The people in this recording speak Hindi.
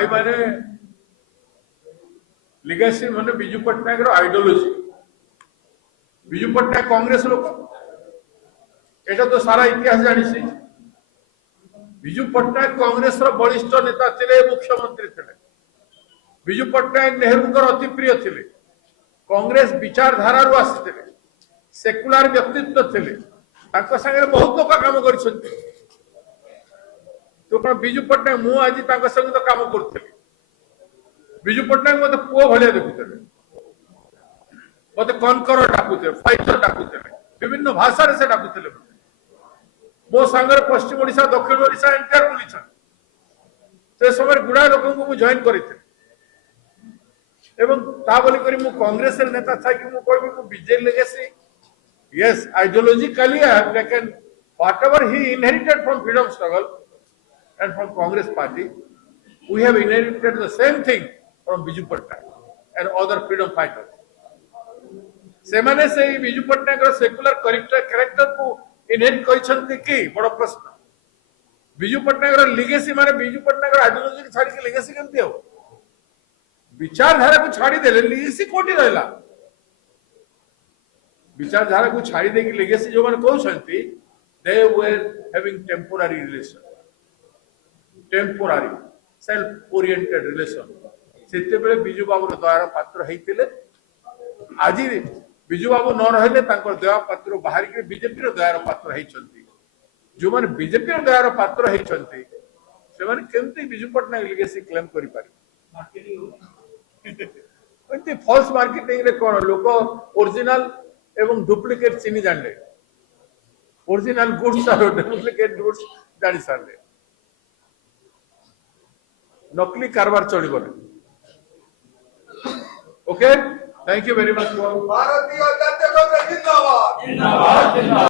भाई माने लिगेसी माने विजु पट्टनायक आइडियोलॉजी विजु पट्टनायक कांग्रेस लोक एटा तो सारा इतिहास जानी विजु पट्टनायक कांग्रेस बलिष्ठ नेता थे मुख्यमंत्री थे विजु पट्टनायक नेहरू अति प्रिय थे कांग्रेस विचारधारा आसी सेकुलर व्यक्तित्व थे सागे बहुत लोग काम कर तो कौन विजु पट्टनायक मु आज संगे तो काम करुली विजु पट्टनायक मत पुओ भाया देखुते मत कनकर डाकुते फाइटर डाकुते विभिन्न भाषा से डाकुते मो सांगे पश्चिम ओडिशा दक्षिण ओडिशा एंटायर बुली से समय गुड़ा लोक जॉइन करी कांग्रेस नेता था कि मुझे विजय legacy yes ideologically I have taken whatever he inherited from freedom struggle and from Congress party we have inherited the same thing from Biju Patnaik and other freedom fighters se mane se Biju Patnaik ro secular character को inherit करिसंती कि बड़ प्रश्न Biju Patnaik रो legacy माने Biju Patnaik रो ideology के छाड़ी के legacy केमती हो विचारधारा को छाड़ी देले legacy कोठी रहला विचारधारा को छाड़ी देकी लेगेसी जो माने कहउछंती they were having temporary relation temporary self oriented relation सेते बेले बिजू बाबू दयार पात्र हेतिले आज बिजू बाबू न रहले तांकर दया पात्र बाहर के बीजेपी रो दयार पात्र हेचंती जो माने बीजेपी रो दयार पात्र हेचंती से माने केमती बिजू पटनायक लेगेसी क्लेम करि पारि कोनती फॉल्स मार्केटिंग रे कोन लोक ओरिजिनल एवं डुप्लिकेट चिनी जानले ओरिजिनल गुड्स और डुप्लिकेट गुड्स जानी सारले नकली कारबार चलिबो okay thank you very much Bharatiya Janata Congress जिंदाबाद जिंदाबाद जिंदाबाद।